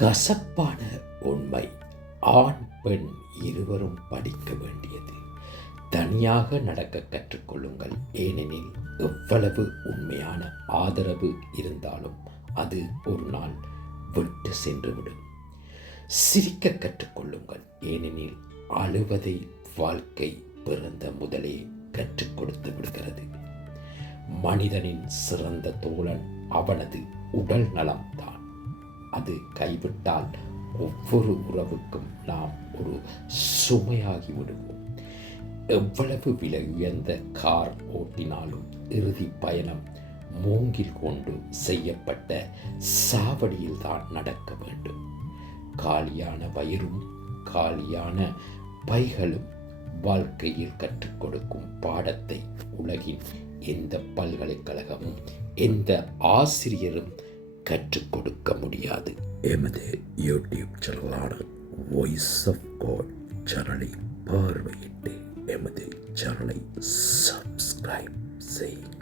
கசப்பான உண்மை, ஆண் பெண் இருவரும் படிக்க வேண்டியது. தனியாக நடக்க கற்றுக்கொள்ளுங்கள். ஏனெனில் எவ்வளவு உண்மையான ஆதரவு இருந்தாலும் அது ஒரு நாள் விட்டு சென்றுவிடும். சிரிக்க கற்றுக்கொள்ளுங்கள். ஏனெனில் அழுவதை வாழ்க்கை பிறந்த முதலே கற்றுக் கொடுத்து விடுகிறது. மனிதனின் சிறந்த தோழன் அவனது உடல் நலம்தான். அது கைவிட்டால் ஒவ்வொரு உறவுக்கும் நாம் ஒரு சுமையாகி விடுவோம். எவ்வளவு விலை உயர்ந்த கார் ஓட்டினாலும் இறுதி பயணம் மூங்கில் கொண்டு செய்யப்பட்ட சாவடியில் தான் நடக்க வேண்டும். காலியான வயிறும் காலியான பைகளும் வாழ்க்கையில் கற்றுக் கொடுக்கும் பாடத்தை உலகின் எந்த பல்கலைக்கழகமும் எந்த ஆசிரியரும் கற்றுக் கொடுக்க முடியாது. எமது யூடியூப் சேனலான வாய்ஸ் ஆஃப் காட் சேனலை பார்வையிட்டு எமது சேனலை சப்ஸ்கிரைப் செய்யுங்கள்.